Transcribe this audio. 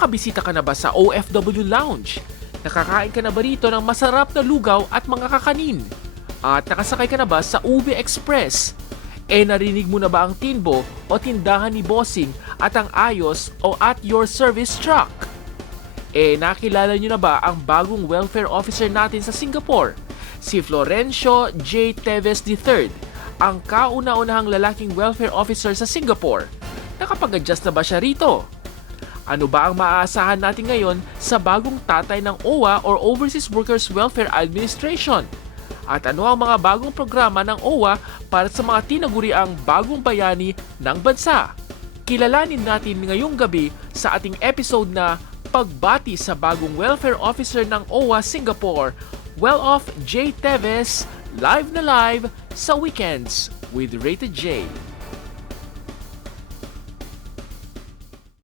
Nakabisita ka na ba sa OFW Lounge? Nakakain ka na ba rito ng masarap na lugaw at mga kakanin? At nakasakay ka na ba sa UV Express? Eh narinig mo na ba ang tinbo o tindahan ni Bossing at ang ayos o at your service truck? Eh nakilala nyo na ba ang bagong welfare officer natin sa Singapore? Si Florencio J. Teves III, ang kauna-unahang lalaking welfare officer sa Singapore. Nakapag-adjust na ba siya rito? Ano ba ang maaasahan natin ngayon sa bagong tatay ng OWA or Overseas Workers Welfare Administration? At ano ang mga bagong programa ng OWA para sa mga tinaguriang bagong bayani ng bansa? Kilalanin natin ngayong gabi sa ating episode na Pagbati sa bagong welfare officer ng OWA Singapore, Well Off J. Teves, live na live sa weekends with Rated J.